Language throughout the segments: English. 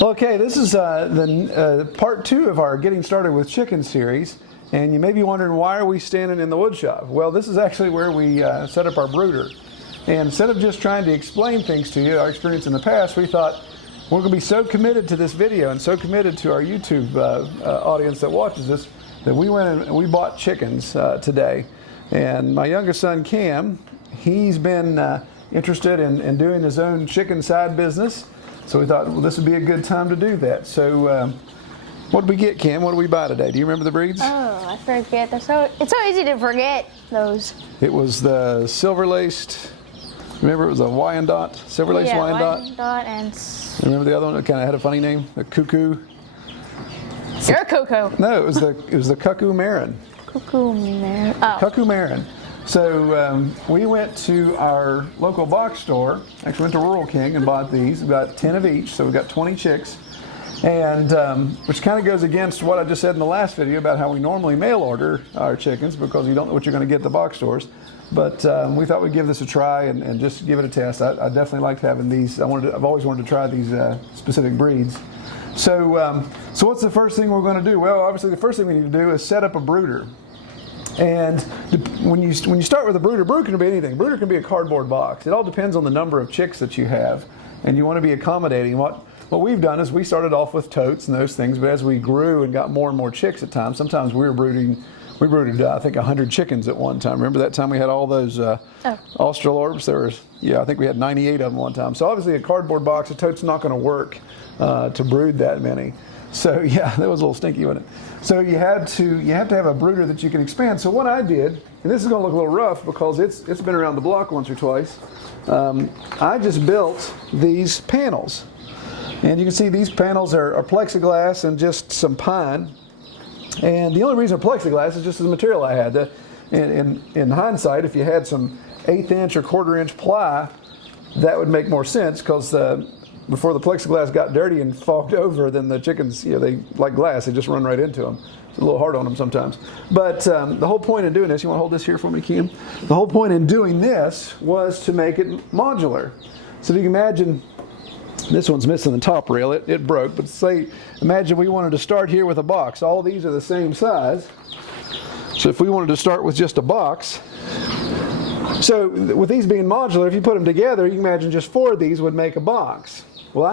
Okay, this is the part 2 of our Getting Started with Chicken series, and you may be wondering, why are we standing in the wood shop? Well, this is actually where we set up our brooder, and instead of just trying to explain things to you, our experience in the past, we thought we're going to be so committed to this video and so committed to our YouTube audience that watches this that we went and we bought chickens today. And my youngest son, Cam, he's been interested in doing his own chicken side business. So we thought, well, this would be a good time to do that. So what did we get, Cam? What did we buy today? Do you remember the breeds? Oh, I forget. It's so easy to forget those. It was the silver-laced, remember it was a Wyandotte? Silver-laced Wyandotte? Wyandotte and... Remember the other one that kind of had a funny name? The Cuckoo? You're a cuckoo. No, it was the Cuckoo Marin. Cuckoo Marin. Oh. Cuckoo Marin. So we went to our local box store, actually went to Rural King and bought these. We got 10 of each, so we got 20 chicks. And which kind of goes against what I just said in the last video about how we normally mail order our chickens because you don't know what you're going to get at the box stores. But we thought we'd give this a try and just give it a test. I definitely liked having these. I've always wanted to try these specific breeds. So what's the first thing we're going to do? Well, obviously the first thing we need to do is set up a brooder. And when you start with a brooder can be anything. Brooder can be a cardboard box. It all depends on the number of chicks that you have, and you want to be accommodating. What we've done is we started off with totes and those things, but as we grew and got more and more chicks at times, sometimes we brooded I think 100 chickens at one time. Remember that time we had all those Australorbs? I think we had 98 of them one time. So obviously a cardboard box, a tote's not going to work to brood that many. So yeah, that was a little stinky, wasn't it? So you have to have a brooder that you can expand. So what I did, and this is going to look a little rough because it's been around the block once or twice. I just built these panels, and you can see these panels are plexiglass and just some pine. And the only reason they're plexiglass is just the material I had. In hindsight, if you had some 1/8 inch or 1/4 inch ply, that would make more sense because before the plexiglass got dirty and fogged over, then the chickens, they like glass, they just run right into them. It's a little hard on them sometimes. But the whole point in doing this, you want to hold this here for me, Kim? The whole point in doing this was to make it modular. So if you can imagine, this one's missing the top rail, it broke, but imagine we wanted to start here with a box. All these are the same size. So if we wanted to start with just a box, so with these being modular, if you put them together, you can imagine just 4 of these would make a box. Well,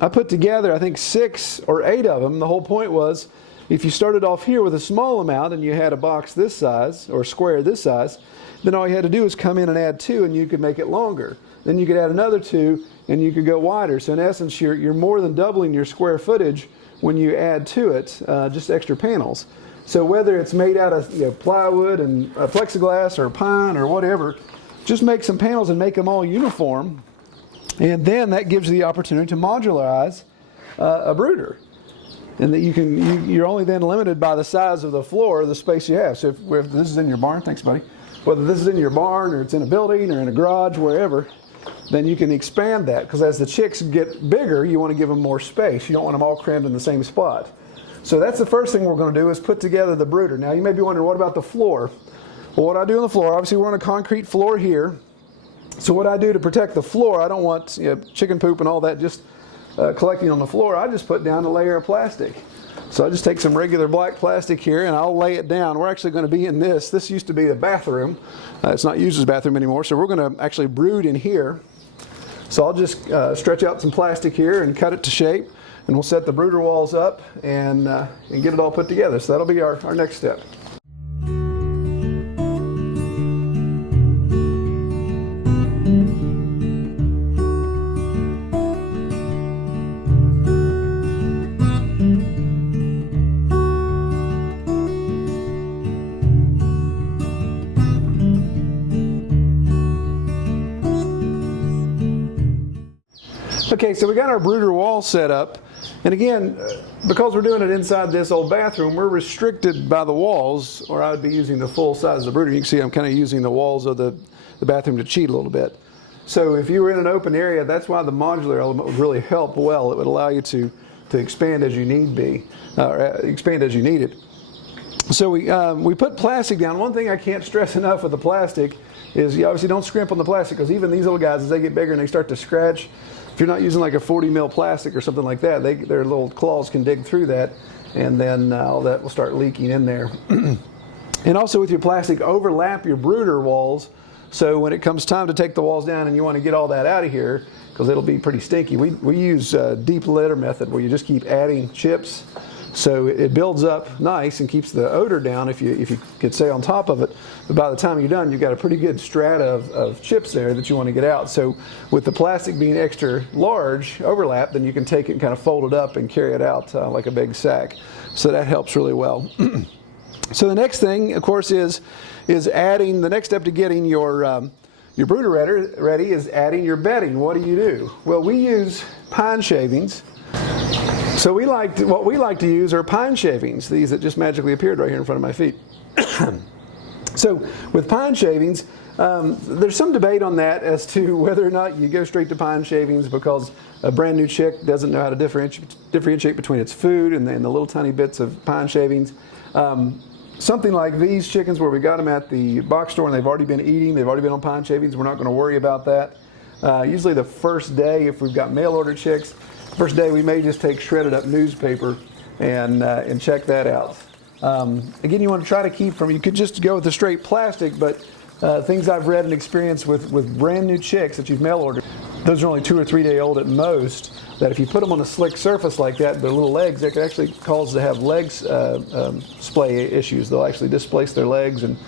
I put together, I think 6 or 8 of them. The whole point was, if you started off here with a small amount and you had a box this size or square this size, then all you had to do is come in and add 2 and you could make it longer. Then you could add another 2 and you could go wider. So in essence, you're more than doubling your square footage when you add to it just extra panels. So whether it's made out of plywood and plexiglass or pine or whatever, just make some panels and make them all uniform. And then that gives you the opportunity to modularize a brooder. And that you're only then limited by the size of the floor, the space you have. So if this is in your barn, thanks buddy, whether this is in your barn or it's in a building or in a garage, wherever, then you can expand that. Because as the chicks get bigger, you want to give them more space. You don't want them all crammed in the same spot. So that's the first thing we're going to do is put together the brooder. Now you may be wondering, what about the floor? Well, what I do on the floor, obviously we're on a concrete floor here. So what I do to protect the floor, I don't want chicken poop and all that just collecting on the floor. I just put down a layer of plastic. So I just take some regular black plastic here and I'll lay it down. We're actually going to be in this. This used to be the bathroom. It's not used as a bathroom anymore. So we're going to actually brood in here. So I'll just stretch out some plastic here and cut it to shape. And we'll set the brooder walls up and get it all put together. So that'll be our next step. Okay, so we got our brooder wall set up, and again, because we're doing it inside this old bathroom, we're restricted by the walls, or I would be using the full size of the brooder. You can see I'm kind of using the walls of the bathroom to cheat a little bit. So if you were in an open area, that's why the modular element would really help well. It would allow you to expand as you need be, expand as you need it. So we put plastic down. One thing I can't stress enough with the plastic is you obviously don't scrimp on the plastic, because even these little guys, as they get bigger and they start to scratch, if you're not using like a 40 mil plastic or something like that, their little claws can dig through that, and then all that will start leaking in there. And also with your plastic, overlap your brooder walls, so when it comes time to take the walls down and you want to get all that out of here, because it'll be pretty stinky, we use deep litter method, where you just keep adding chips, so it builds up nice and keeps the odor down if you could stay on top of it. But by the time you're done, you've got a pretty good strata of chips there that you want to get out. So with the plastic being extra large overlap, then you can take it and kind of fold it up and carry it out like a big sack. So that helps really well. So the next thing, of course, is adding, the next step to getting your brooder ready is adding your bedding. What do? Well, we use pine shavings. So what we like to use are pine shavings, these that just magically appeared right here in front of my feet. So with pine shavings, there's some debate on that as to whether or not you go straight to pine shavings, because a brand new chick doesn't know how to differentiate between its food and the little tiny bits of pine shavings. Something like these chickens, where we got them at the box store and they've already been eating, they've already been on pine shavings, we're not going to worry about that. Usually the first day, if we've got mail order chicks, first day we may just take shredded up newspaper and check that out. Again, you want to try to keep from, you could just go with the straight plastic, but things I've read and experienced with brand new chicks that you've mail ordered, those are only 2 or 3 day old at most, that if you put them on a slick surface like that, their little legs, that could actually cause to have legs splay issues. They'll actually displace their legs and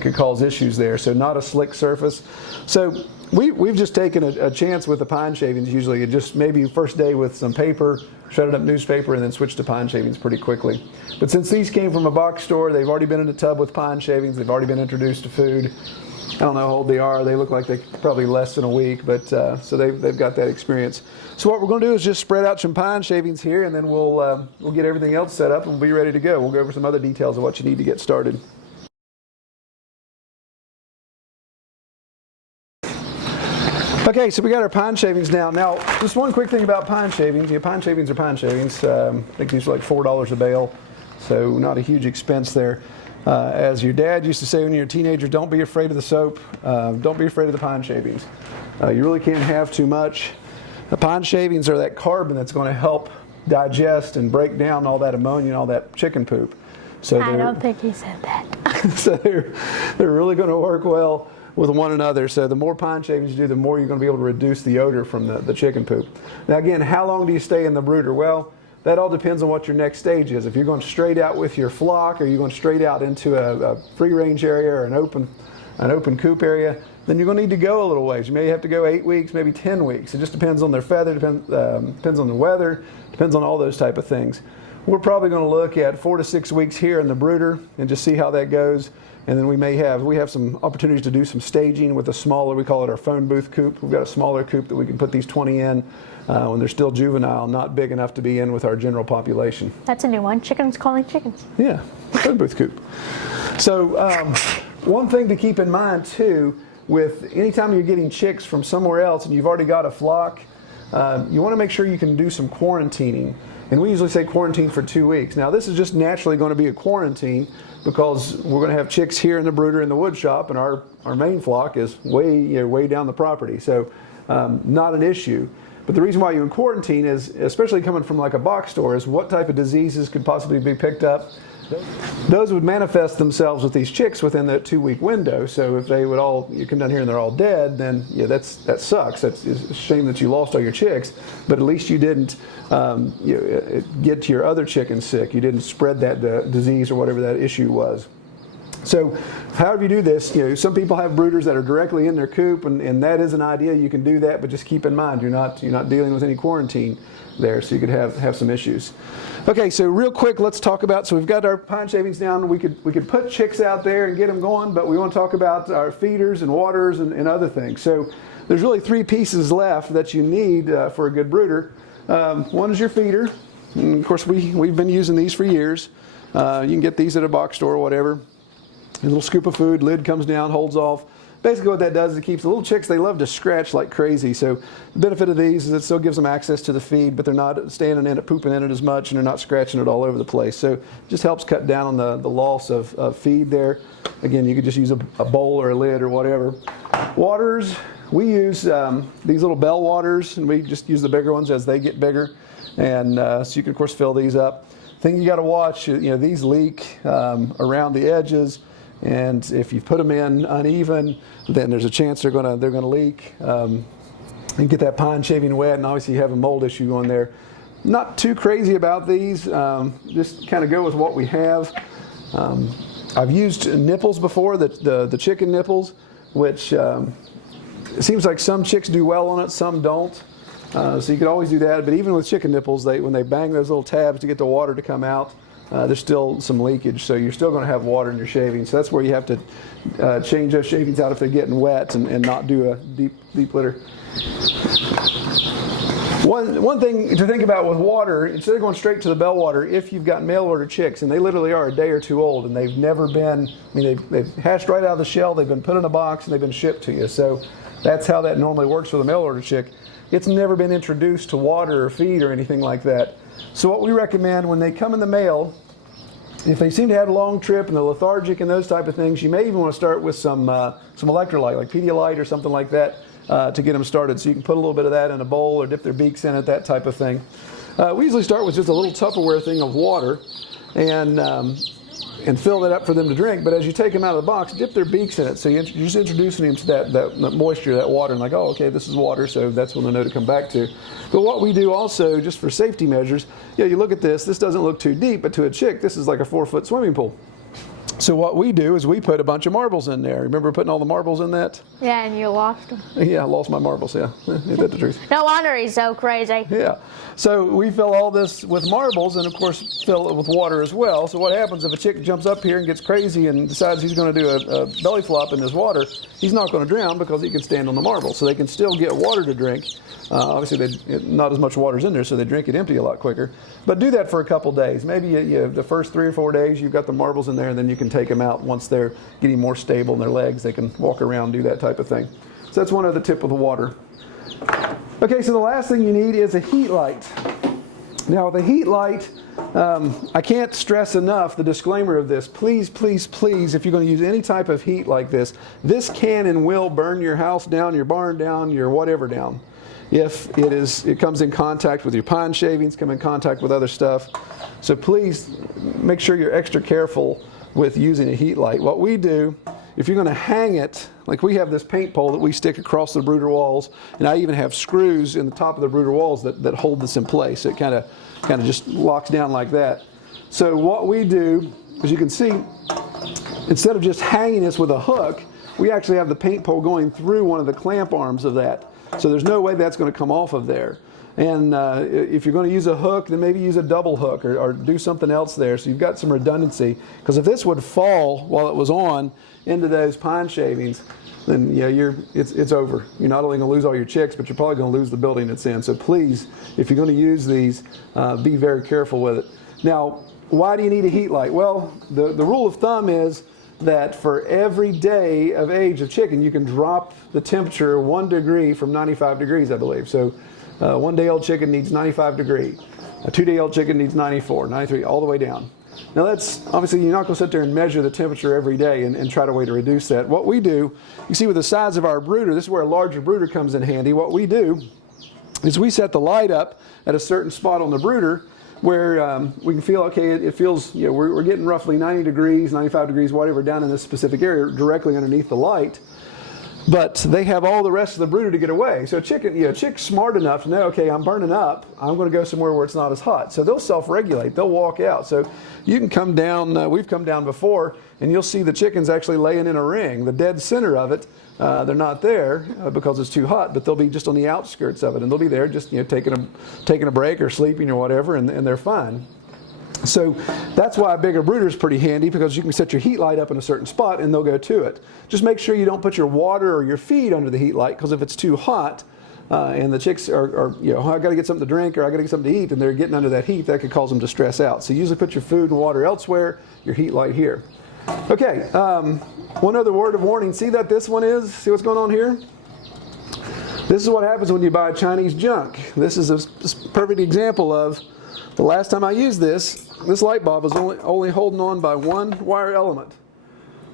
could cause issues there. So not a slick surface. So we've just taken a chance with the pine shavings. Usually, just maybe first day with some paper, shredded up newspaper, and then switch to pine shavings pretty quickly. But since these came from a box store, they've already been in a tub with pine shavings. They've already been introduced to food. I don't know how old they are. They look like they're probably less than a week, but so they've got that experience. So what we're going to do is just spread out some pine shavings here, and then we'll get everything else set up and we'll be ready to go. We'll go over some other details of what you need to get started. Okay, so we got our pine shavings now. Now, just one quick thing about pine shavings. Pine shavings are pine shavings. I think these are like $4 a bale, so not a huge expense there. As your dad used to say when you're a teenager, don't be afraid of the soap. Don't be afraid of the pine shavings. You really can't have too much. The pine shavings are that carbon that's going to help digest and break down all that ammonia and all that chicken poop. So I don't think he said that. So they're really going to work well with one another. So the more pine shavings you do, the more you're going to be able to reduce the odor from the chicken poop. Now again, how long do you stay in the brooder? Well, that all depends on what your next stage is. If you're going straight out with your flock, or you're going straight out into a free range area or an open coop area, then you're going to need to go a little ways. You may have to go 8 weeks, maybe 10 weeks. It just depends on their feather, depends on the weather, depends on all those type of things. We're probably going to look at 4 to 6 weeks here in the brooder and just see how that goes. And then we have some opportunities to do some staging with a smaller, we call it our phone booth coop. We've got a smaller coop that we can put these 20 in when they're still juvenile, not big enough to be in with our general population. That's a new one. Chickens calling chickens. Yeah, phone booth coop. So one thing to keep in mind too, with anytime you're getting chicks from somewhere else and you've already got a flock, you want to make sure you can do some quarantining. And we usually say quarantine for 2 weeks. Now this is just naturally going to be a quarantine because we're going to have chicks here in the brooder in the wood shop, and our main flock is way down the property. So not an issue. But the reason why you're in quarantine is, especially coming from like a box store, is what type of diseases could possibly be picked up. Those would manifest themselves with these chicks within that 2 week window. So if they would you come down here and they're all dead, then yeah, that sucks. It's a shame that you lost all your chicks, but at least you didn't get to your other chickens sick. You didn't spread that disease or whatever that issue was. So however you do this, some people have brooders that are directly in their coop, and that is an idea. You can do that, but just keep in mind you're not dealing with any quarantine there, so you could have some issues. Okay, so real quick, let's talk about, so we've got our pine shavings down. We could put chicks out there and get them going, but we want to talk about our feeders and waters and other things. So there's really 3 pieces left that you need for a good brooder. One is your feeder. And of course, we've been using these for years. You can get these at a box store or whatever. A little scoop of food, lid comes down, holds off. basically what that does is it keeps the little chicks, they love to scratch like crazy. So the benefit of these is it still gives them access to the feed, but they're not standing in it, pooping in it as much, and they're not scratching it all over the place. So it just helps cut down on the loss of feed there. Again, you could just use a bowl or a lid or whatever. Waters, we use these little bell waters, and we just use the bigger ones as they get bigger. And so you can, of course, fill these up. Thing you got to watch, these leak around the edges, and if you put them in uneven, then there's a chance they're gonna leak and get that pine shaving wet, and obviously you have a mold issue on there. Not too crazy about these, just kind of go with what we have. I've used nipples before, the chicken nipples, which it seems like some chicks do well on it, some don't. So you could always do that, but even with chicken nipples, when they bang those little tabs to get the water to come out, there's still some leakage, so you're still going to have water in your shavings. So that's where you have to change those shavings out if they're getting wet and not do a deep litter. One thing to think about with water, instead of going straight to the bell water, if you've got mail order chicks, and they literally are a day or two old, and they've never been, they've hatched right out of the shell, they've been put in a box, and they've been shipped to you. So that's how that normally works with a mail order chick. It's never been introduced to water or feed or anything like that. So what we recommend when they come in the mail, if they seem to have a long trip and they're lethargic and those type of things, you may even want to start with some electrolyte, like Pedialyte or something like that, to get them started. So you can put a little bit of that in a bowl or dip their beaks in it, that type of thing. We usually start with just a little Tupperware thing of water and fill that up for them to drink. But as you take them out of the box, dip their beaks in it. So you're just introducing them to that moisture, that water, and like, oh, okay, this is water, so that's when they know to come back to. But what we do also, just for safety measures, you look at this doesn't look too deep, but to a chick, this is like a 4-foot swimming pool. So what we do is we put a bunch of marbles in there. Remember putting all the marbles in that? Yeah, and you lost them. Yeah, I lost my marbles, yeah. Isn't that the truth? No wonder he's so crazy. Yeah. So we fill all this with marbles and, of course, fill it with water as well. So what happens if a chick jumps up here and gets crazy and decides he's going to do a belly flop in this water, he's not going to drown because he can stand on the marble. So they can still get water to drink. Obviously, not as much water's in there, so they drink it empty a lot quicker. But do that for a couple days. Maybe the first 3 or 4 days, you've got the marbles in there, and then you can take them out once they're getting more stable in their legs. They can walk around, do that type of thing. So that's one other tip with the water. Okay, so the last thing you need is a heat light. Now, the heat light, I can't stress enough the disclaimer of this. Please, please, please, if you're going to use any type of heat like this can and will burn your house down, your barn down, your whatever down. If it comes in contact with your pine shavings, come in contact with other stuff. So please make sure you're extra careful with using a heat light. What we do, if you're going to hang it, like we have this paint pole that we stick across the brooder walls, and I even have screws in the top of the brooder walls that hold this in place. It kind of just locks down like that. So what we do, as you can see, instead of just hanging this with a hook, we actually have the paint pole going through one of the clamp arms of that. So there's no way that's going to come off of there. And if you're going to use a hook, then maybe use a double hook or do something else there. So you've got some redundancy. Because if this would fall while it was on into those pine shavings, then it's over. You're not only going to lose all your chicks, but you're probably going to lose the building it's in. So please, if you're going to use these, be very careful with it. Now, why do you need a heat light? Well, the rule of thumb is that for every day of age of chicken, you can drop the temperature 1 degree from 95 degrees, I believe. So 1 day old chicken needs 95 degrees. A 2 day old chicken needs 94, 93, all the way down. Now that's, obviously you're not going to sit there and measure the temperature every day and try to way to reduce that. What we do, you see with the size of our brooder, this is where a larger brooder comes in handy. What we do is we set the light up at a certain spot on the brooder where we can feel, okay, it feels, we're getting roughly 90 degrees, 95 degrees, whatever, down in this specific area directly underneath the light. But they have all the rest of the brooder to get away. So a chick's smart enough to know, okay, I'm burning up, I'm going to go somewhere where it's not as hot. So they'll self-regulate, they'll walk out. So you can come down, we've come down before, and you'll see the chickens actually laying in a ring. The dead center of it, they're not there because it's too hot, but they'll be just on the outskirts of it, and they'll be there just taking a break or sleeping or whatever, and they're fine. So that's why a bigger brooder is pretty handy, because you can set your heat light up in a certain spot and they'll go to it. Just make sure you don't put your water or your feed under the heat light, because if it's too hot and the chicks are I got to get something to drink or I got to get something to eat, and they're getting under that heat, that could cause them to stress out. So usually put your food and water elsewhere, your heat light here. Okay, one other word of warning. See this one is? See what's going on here? This is what happens when you buy Chinese junk. This is a perfect example of the last time I used this light bulb was only holding on by one wire element.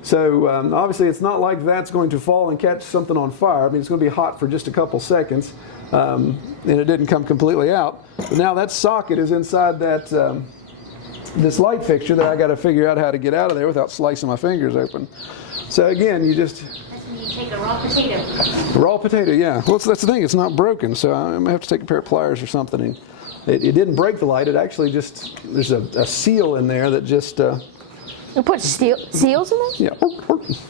So obviously it's not like that's going to fall and catch something on fire. I mean, it's going to be hot for just a couple seconds, and it didn't come completely out. But now that socket is inside that this light fixture that I got to figure out how to get out of there without slicing my fingers open. So again, you just... That's when you take a raw potato. Raw potato, yeah. Well, that's the thing. It's not broken, so I might have to take a pair of pliers or something. And it didn't break the light. It actually just... There's a seal in there that just... You put seals in there? Yeah,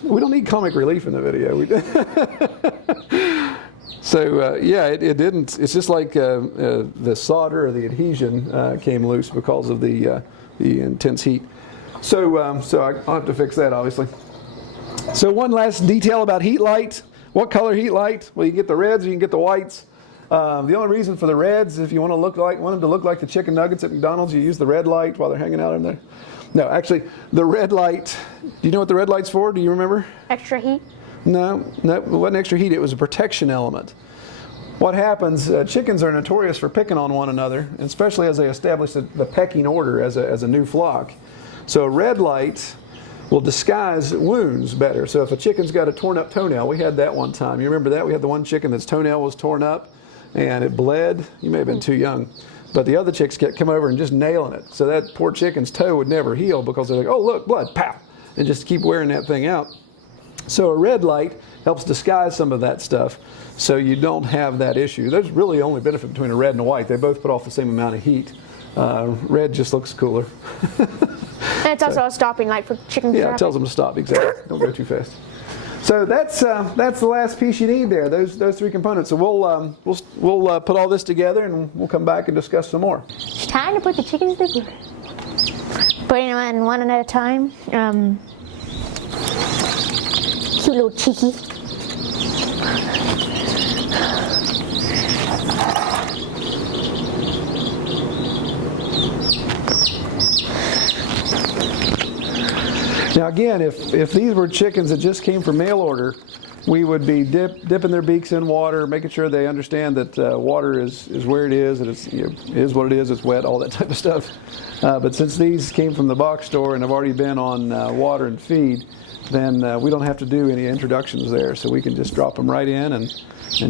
we don't need comic relief in the video. So yeah, it didn't. It's just like the solder or the adhesion came loose because of the intense heat. So I'll have to fix that, obviously. So one last detail about heat light. What color heat light? Well, you can get the reds or you can get the whites. The only reason for the reds, if you want them to look like the chicken nuggets at McDonald's, you use the red light while they're hanging out in there. No, actually, the red light, do you know what the red light's for? Do you remember? Extra heat? No, it wasn't extra heat. It was a protection element. What happens, chickens are notorious for picking on one another, especially as they establish the pecking order as a new flock. So a red light will disguise wounds better. So if a chicken's got a torn up toenail, we had that one time. You remember that? We had the one chicken that's toenail was torn up and it bled. You may have been too young. But the other chicks kept come over and just nailing it. So that poor chicken's toe would never heal because they're like, oh, look, blood, pow, and just keep wearing that thing out. So a red light helps disguise some of that stuff so you don't have that issue. There's really only benefit between a red and a white. They both put off the same amount of heat. Red just looks cooler. And it's also a stopping light for chicken Yeah, traffic. it tells them to stop, exactly. Don't go too fast. So that's the last piece you need there. Those three components. So we'll put all this together and we'll come back and discuss some more. It's time to put the chickens in the brooder. Putting them in one at a time. Cute little cheeky. Now again, if these were chickens that just came from mail order, we would be dipping their beaks in water, making sure they understand that water is where it is, and it is what it is, it's wet, all that type of stuff. But since these came from the box store and have already been on water and feed, then we don't have to do any introductions there. So we can just drop them right in and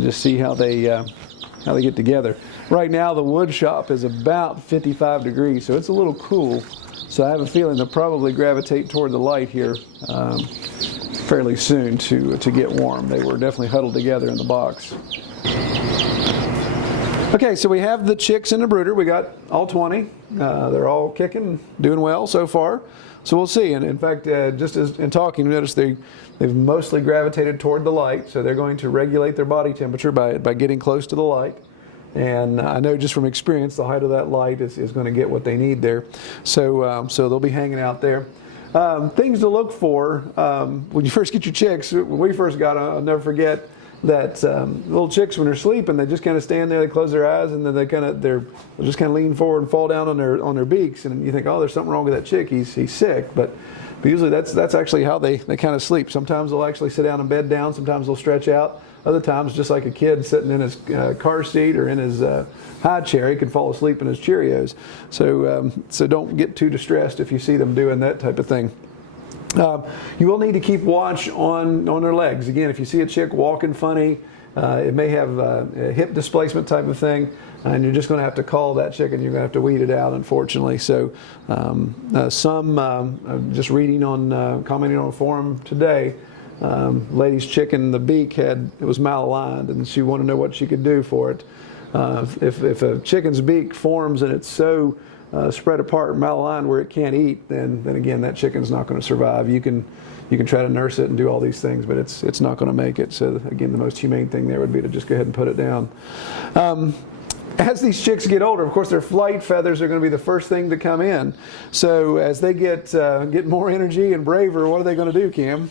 just see how they get together. Right now the wood shop is about 55 degrees, so it's a little cool. So I have a feeling they'll probably gravitate toward the light here fairly soon to get warm. They were definitely huddled together in the box. Okay, so we have the chicks in the brooder. We got all 20. They're all kicking, doing well so far. So we'll see. And in fact, just as in talking, notice they've mostly gravitated toward the light. So they're going to regulate their body temperature by getting close to the light. And I know just from experience, the height of that light is going to get what they need there. So they'll be hanging out there. Things to look for when you first get your chicks. When we first got them, I'll never forget that little chicks, when they're sleeping, they just kind of stand there, they close their eyes, and then they'll just kind of lean forward and fall down on their beaks. And you think, oh, there's something wrong with that chick. He's sick. But usually that's actually how they kind of sleep. Sometimes they'll actually sit down and bed down. Sometimes they'll stretch out. Other times, just like a kid sitting in his car seat or in his high chair, he can fall asleep in his Cheerios. So don't get too distressed if you see them doing that type of thing. You will need to keep watch on their legs. Again, if you see a chick walking funny, it may have a hip displacement type of thing, and you're just going to have to call that chicken. You're going to have to weed it out, unfortunately. So just reading on, commenting on a forum today, lady's chicken, the beak it was malaligned, and she wanted to know what she could do for it. If a chicken's beak forms and it's so spread apart and malaligned where it can't eat, then again that chicken's not going to survive. You can try to nurse it and do all these things, but it's not going to make it. So again, the most humane thing there would be to just go ahead and put it down. As these chicks get older, of course, their flight feathers are going to be the first thing to come in. So as they get more energy and braver, what are they going to do, Cam?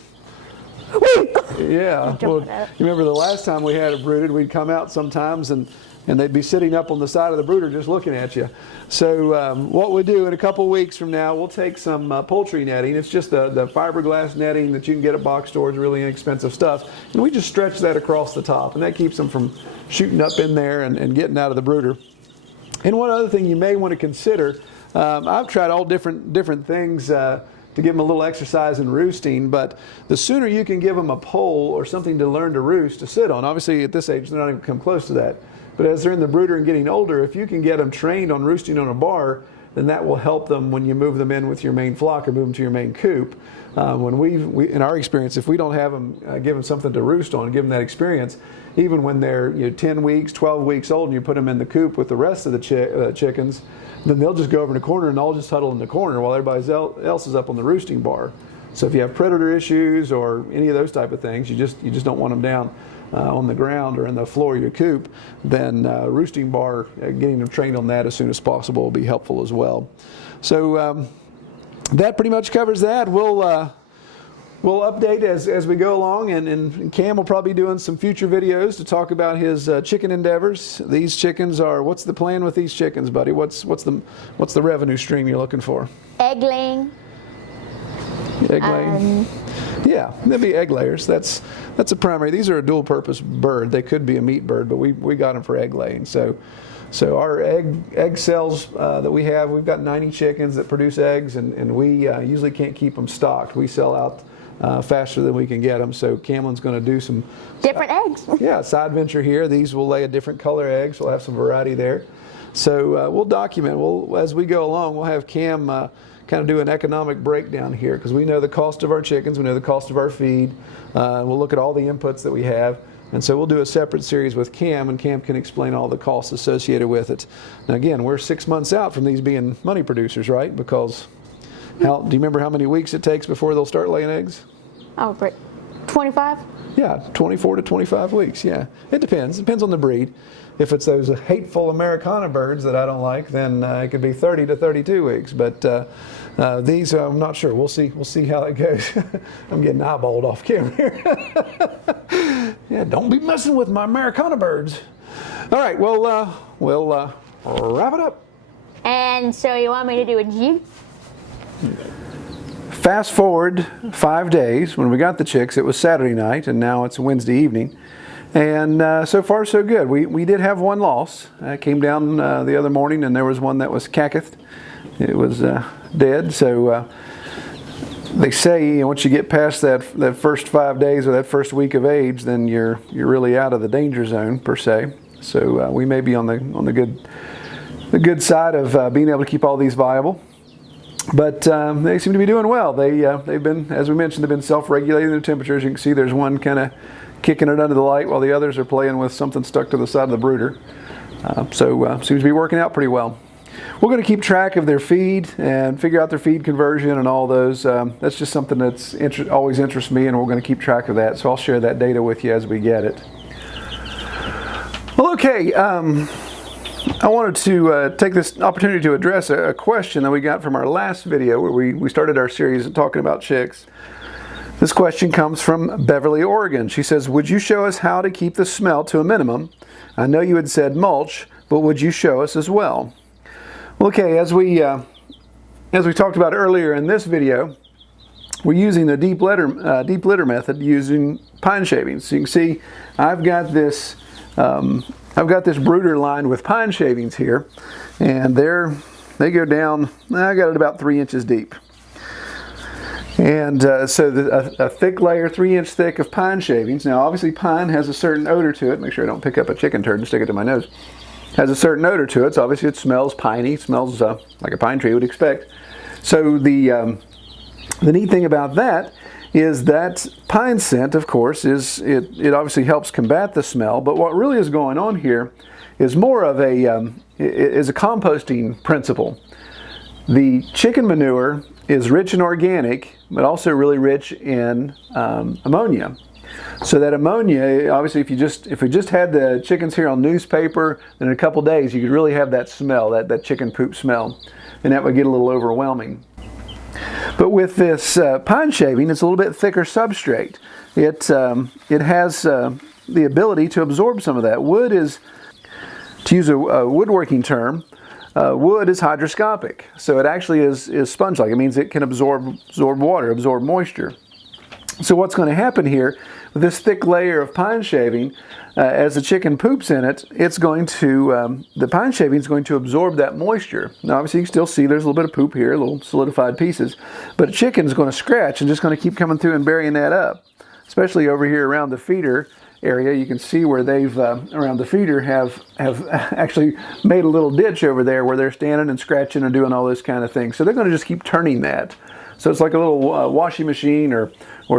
Yeah. Well, Jumping up. you remember the last time we had it brooded, we'd come out sometimes and they'd be sitting up on the side of the brooder just looking at you. So what we do in a couple weeks from now, we'll take some poultry netting. It's just the fiberglass netting that you can get at box stores, really inexpensive stuff. And we just stretch that across the top, and that keeps them from shooting up in there and getting out of the brooder. And one other thing you may want to consider, I've tried all different things to give them a little exercise in roosting, but the sooner you can give them a pole or something to learn to roost, to sit on, obviously at this age they're not even come close to that, but as they're in the brooder and getting older, if you can get them trained on roosting on a bar, then that will help them when you move them in with your main flock or move them to your main coop. When we in our experience, if we don't have them, give them something to roost on, give them that experience, even when they're 10 weeks, 12 weeks old, and you put them in the coop with the rest of the chickens, then they'll just go over in the corner and they'll just huddle in the corner while everybody else is up on the roosting bar. So if you have predator issues or any of those type of things, you just don't want them down on the ground or in the floor of your coop, then roosting bar, getting them trained on that as soon as possible will be helpful as well. So that pretty much covers that. We'll update as we go along, and Cam will probably be doing some future videos to talk about his chicken endeavors. These chickens are, what's the plan with these chickens, buddy? What's the revenue stream you're looking for? Egg laying. Egg laying. Yeah, they'll be egg layers. That's a primary. These are a dual purpose bird. They could be a meat bird, but we got them for egg laying. So our egg cells that we have, we've got 90 chickens that produce eggs, and we usually can't keep them stocked. We sell out faster than we can get them. So Cameron's going to do some Different eggs. Yeah, side venture here. These will lay a different color eggs. We'll have some variety there. So we'll document. As we go along, we'll have Cam kind of do an economic breakdown here, because we know the cost of our chickens, we know the cost of our feed. We'll look at all the inputs that we have. And so we'll do a separate series with Cam, and Cam can explain all the costs associated with it. Now again, we're 6 months out from these being money producers, right? Because do you remember how many weeks it takes before they'll start laying eggs? Oh, 25? Yeah, 24 to 25 weeks, yeah. It depends. It depends on the breed. If it's those hateful Americana birds that I don't like, then it could be 30 to 32 weeks. But these, I'm not sure. We'll see how it goes. I'm getting eyeballed off camera here. Yeah, don't be messing with my Americana birds. All right, well, we'll wrap it up. And so you want me to do a G? Fast forward 5 days. When we got the chicks, it was Saturday night, and now it's Wednesday evening. And so far, so good. We did have one loss. I came down the other morning, and there was one that was cackethed. It was dead. So they say once you get past that first 5 days or that first week of age, then you're really out of the danger zone per se. So we may be on the good side of being able to keep all these viable. But they seem to be doing well. They've been, as we mentioned, they've been self-regulating their temperatures. You can see there's one kind of kicking it under the light while the others are playing with something stuck to the side of the brooder. So seems to be working out pretty well. We're going to keep track of their feed and figure out their feed conversion and all those. That's just something that's always interests me, and we're going to keep track of that. So I'll share that data with you as we get it. Well, okay. I wanted to take this opportunity to address a question that we got from our last video where we started our series talking about chicks. This question comes from Beverly, Oregon. She says, would you show us how to keep the smell to a minimum? I know you had said mulch, but would you show us as well? Okay, as we talked about earlier in this video, we're using the deep litter method using pine shavings. So you can see I've got this brooder lined with pine shavings here, and they go down, I got it about 3 inches deep. And so a thick layer, 3-inch thick of pine shavings. Now obviously pine has a certain odor to it. Make sure I don't pick up a chicken turd and stick it to my nose. Has a certain odor to it, so obviously it smells piney, smells like a pine tree would expect. So the neat thing about that is that pine scent, of course, it obviously helps combat the smell, but what really is going on here is more of a composting principle. The chicken manure is rich in organic, but also really rich in ammonia. So that ammonia, obviously, if we just had the chickens here on newspaper, then in a couple days you could really have that smell, that chicken poop smell, and that would get a little overwhelming. But with this pine shaving, it's a little bit thicker substrate. It has the ability to absorb some of that. Wood is, to use a woodworking term, wood is hygroscopic. So it actually is sponge-like. It means it can absorb water, absorb moisture. So what's going to happen here with this thick layer of pine shaving, as the chicken poops in it, it's going to, the pine shaving is going to absorb that moisture. Now obviously you can still see there's a little bit of poop here, little solidified pieces, but a chicken is going to scratch and just going to keep coming through and burying that up. Especially over here around the feeder area, you can see where they've, around the feeder, have actually made a little ditch over there where they're standing and scratching and doing all this kind of thing. So they're going to just keep turning that. So it's like a little washing machine or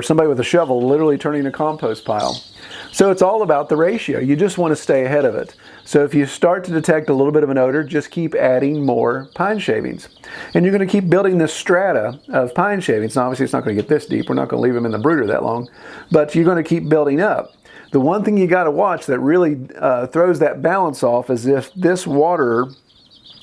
somebody with a shovel literally turning a compost pile. So it's all about the ratio. You just want to stay ahead of it. So if you start to detect a little bit of an odor, just keep adding more pine shavings. And you're going to keep building this strata of pine shavings. Now obviously it's not going to get this deep. We're not going to leave them in the brooder that long. But you're going to keep building up. The one thing you got to watch that really throws that balance off is if this water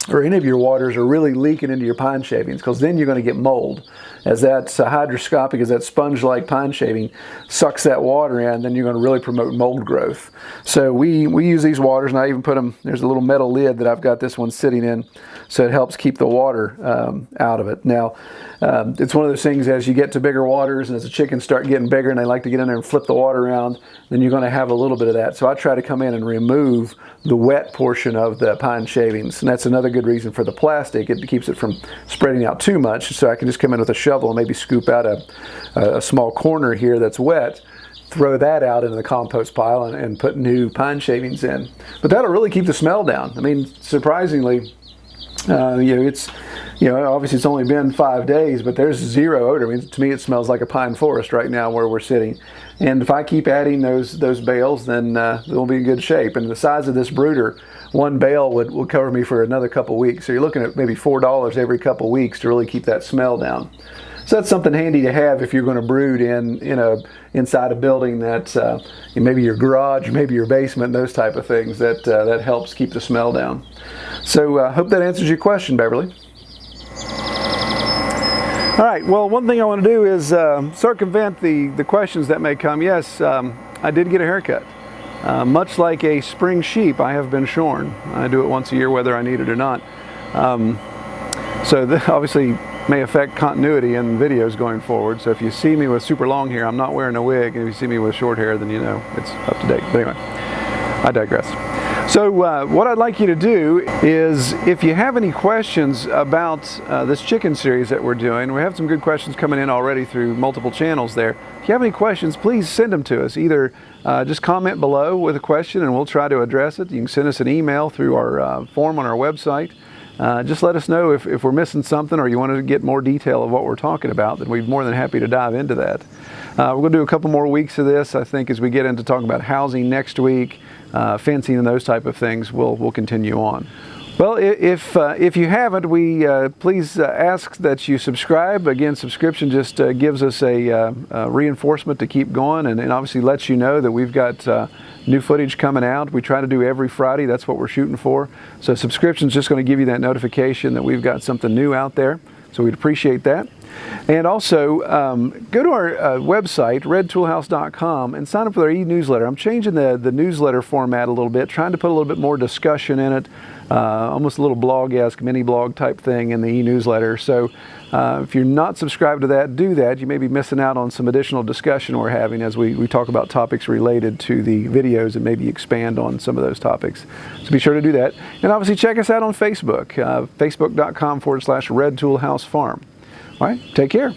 or any of your waters are really leaking into your pine shavings, because then you're going to get mold. As that's hygroscopic, as that sponge-like pine shaving sucks that water in, then you're going to really promote mold growth. So we use these waters, and I even put them, there's a little metal lid that I've got this one sitting in, so it helps keep the water out of it. Now, it's one of those things, as you get to bigger waters and as the chickens start getting bigger and they like to get in there and flip the water around, then you're going to have a little bit of that. So I try to come in and remove the wet portion of the pine shavings, and that's another good reason for the plastic. It keeps it from spreading out too much, so I can just come in with a shovel and maybe scoop out a small corner here that's wet, throw that out into the compost pile and put new pine shavings in. But that'll really keep the smell down. I mean, surprisingly, obviously it's only been 5 days, but there's zero odor. I mean, to me it smells like a pine forest right now where we're sitting. And if I keep adding those bales, then they'll be in good shape. And the size of this brooder, one bale would cover me for another couple weeks. So you're looking at maybe $4 every couple weeks to really keep that smell down. So that's something handy to have if you're going to brood inside a building that's maybe your garage, maybe your basement, those type of things. That helps keep the smell down. So I hope that answers your question, Beverly. All right, well, one thing I want to do is circumvent the questions that may come. Yes, I did get a haircut. Much like a spring sheep, I have been shorn. I do it once a year whether I need it or not. So that obviously may affect continuity in videos going forward. So if you see me with super long hair, I'm not wearing a wig. And if you see me with short hair, then you know it's up to date. But anyway, I digress. So what I'd like you to do is, if you have any questions about this chicken series that we're doing, we have some good questions coming in already through multiple channels there. If you have any questions, please send them to us. Either just comment below with a question and we'll try to address it. You can send us an email through our form on our website. Just let us know if we're missing something or you want to get more detail of what we're talking about, then we'd be more than happy to dive into that. We're going to do a couple more weeks of this, I think, as we get into talking about housing next week, fencing and those type of things. We'll continue on. Well, if you haven't, we please ask that you subscribe. Again, subscription just gives us a reinforcement to keep going, and obviously lets you know that we've got new footage coming out. We try to do every Friday. That's what we're shooting for. So subscription is just going to give you that notification that we've got something new out there. So we'd appreciate that. And also, go to our website, redtoolhouse.com, and sign up for our e-newsletter. I'm changing the newsletter format a little bit, trying to put a little bit more discussion in it, almost a little blog-esque, mini-blog type thing in the e-newsletter. So if you're not subscribed to that, do that. You may be missing out on some additional discussion we're having as we talk about topics related to the videos and maybe expand on some of those topics. So be sure to do that. And obviously check us out on Facebook, facebook.com/redtoolhousefarm. All right, take care.